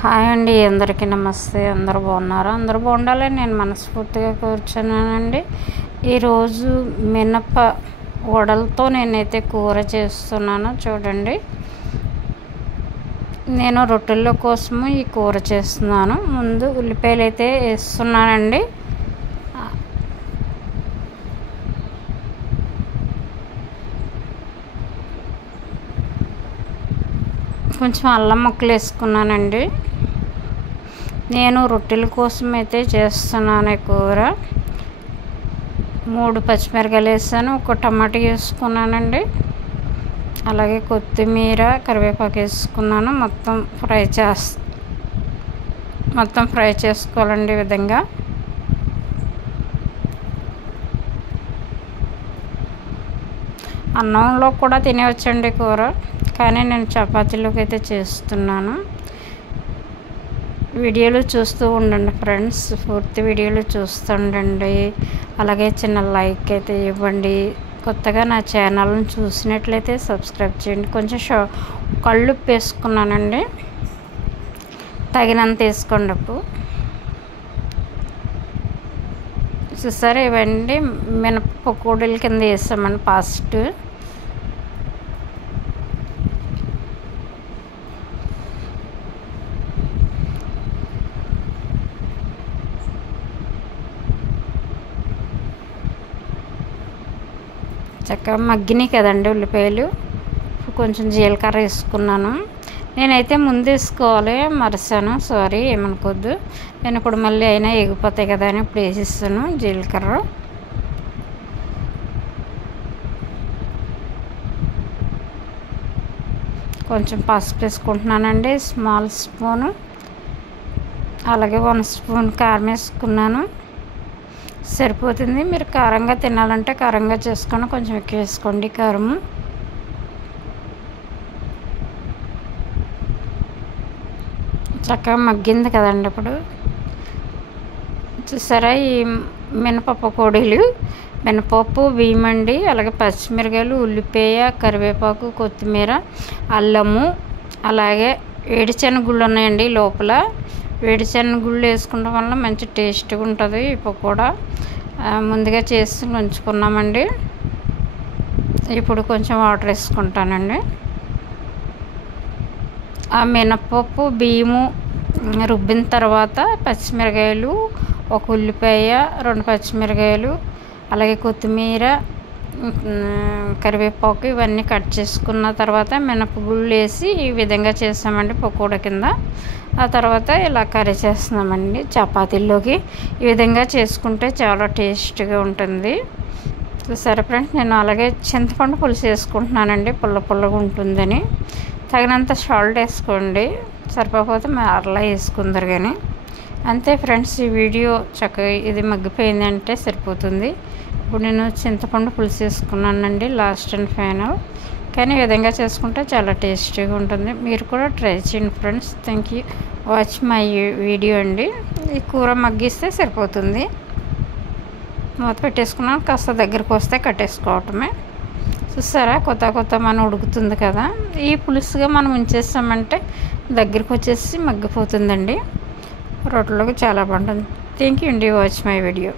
Hi అండి, అందరికీ నమస్తే. అందరూ బాగున్నారా? అందరూ బాగుండాలని నేను మనస్ఫూర్తిగా కూర్చున్నానండి. ఈరోజు మినప వడలతో నేనైతే కూర చేస్తున్నాను. చూడండి, నేను రొట్టెల కోసము ఈ కూర చేస్తున్నాను. ముందు ఉల్లిపాయలు అయితే వేస్తున్నానండి. కొంచెం అల్లం ముక్కలు వేసుకున్నానండి. నేను రొట్టెల కోసం అయితే చేస్తున్నాను ఈ కూర. 3 పచ్చిమిరకాయలు వేసాను, 1 టమాటా వేసుకున్నానండి. అలాగే కొత్తిమీర, కరివేపాకు వేసుకున్నాను. మొత్తం ఫ్రై చేసుకోవాలండి. ఈ విధంగా అన్నంలో కూడా తినేవచ్చండి కూర, కానీ నేను చపాతీలోకి అయితే చేస్తున్నాను. వీడియోలు చూస్తూ ఉండండి ఫ్రెండ్స్, పూర్తి వీడియోలు చూస్తుండండి. అలాగే చిన్న లైక్ అయితే ఇవ్వండి. కొత్తగా నా ఛానల్ని చూసినట్లయితే సబ్స్క్రైబ్ చేయండి. కొంచెం కళ్ళుప్పు వేసుకున్నానండి, తగినంత వేసుకోండి. చూసారా, ఇవన్నీ మినప పకోడీల కింద వేసామండి. ఫస్ట్ చక్కగా మగ్గినాయి కదండి ఉల్లిపాయలు. కొంచెం జీలకర్ర వేసుకున్నాను. నేనైతే ముందు వేసుకోవాలి, మరిసాను, సారీ, ఏమనుకోద్దు. నేను ఇప్పుడు మళ్ళీ అయినా ఎగిపోతాయి కదా అని ఇప్పుడు వేసిస్తాను జీలకర్ర. కొంచెం పసుపు వేసుకుంటున్నానండి, స్మాల్ స్పూను. అలాగే 1 స్పూన్ కారం వేసుకున్నాను. సరిపోతుంది. మీరు కారంగా తినాలంటే కారంగా చేసుకొని కొంచెం ఎక్కువ వేసుకోండి కారము. చక్కగా మగ్గింది కదండి. ఇప్పుడు చూసారా, ఈ మినప పకోడీలు మినపప్పు, బియ్యం అండి, అలాగే పచ్చిమిరకాయలు, ఉల్లిపాయ, కరివేపాకు, కొత్తిమీర, అల్లము, అలాగే వేడిశనగగుళ్ళు ఉన్నాయండి లోపల. వేడిశనగగుళ్ళు వేసుకోవడం వల్ల మంచి టేస్ట్గా ఉంటుంది ఈ పకోడా. ముందుగా చేసి ఉంచుకున్నామండి. ఇప్పుడు కొంచెం వాటర్ వేసుకుంటానండి. ఆ మినపప్పు, బియ్యము రుబ్బిన తర్వాత పచ్చిమిరకాయలు, 1 ఉల్లిపాయ, 2 పచ్చిమిరకాయలు, అలాగే కొత్తిమీర, కరివేపాకు ఇవన్నీ కట్ చేసుకున్న తర్వాత మినపగుళ్ళు వేసి ఈ విధంగా చేస్తామండి పకోడా కింద. ఆ తర్వాత ఇలా కర్రీ చేస్తున్నామండి చపాతీల్లోకి. ఈ విధంగా చేసుకుంటే చాలా టేస్ట్గా ఉంటుంది. సరే ఫ్రెండ్స్, నేను అలాగే చింతపండు పులుసు వేసుకుంటున్నానండి, పుల్లగా ఉంటుందని. తగినంత సాల్ట్ వేసుకోండి, సరిపోకపోతే మరలా వేసుకుందరు కానీ. అంతే ఫ్రెండ్స్, ఈ వీడియో చక్కగా ఇది మగ్గిపోయిందంటే సరిపోతుంది. ఇప్పుడు నేను చింతపండు పులుసు వేసుకున్నానండి, లాస్ట్ అండ్ ఫైనల్. కానీ ఈ విధంగా చేసుకుంటే చాలా టేస్టీగా ఉంటుంది. మీరు కూడా ట్రై చేయండి friends. Thank you watch my video అండి. ఈ కూర మగ్గిస్తే సరిపోతుంది. మూత పెట్టేసుకున్నాను, కాస్త దగ్గరకు వస్తే కట్టేసుకోవటమే. చూసారా, కొత్త మనం ఉడుకుతుంది కదా. ఈ పులుసుగా మనం ఉంచేస్తామంటే దగ్గరికి వచ్చేసి మగ్గిపోతుందండి. రొట్టెలోకి చాలా బాగుంటుంది. థ్యాంక్ యూ అండి, వాచ్ మై వీడియో.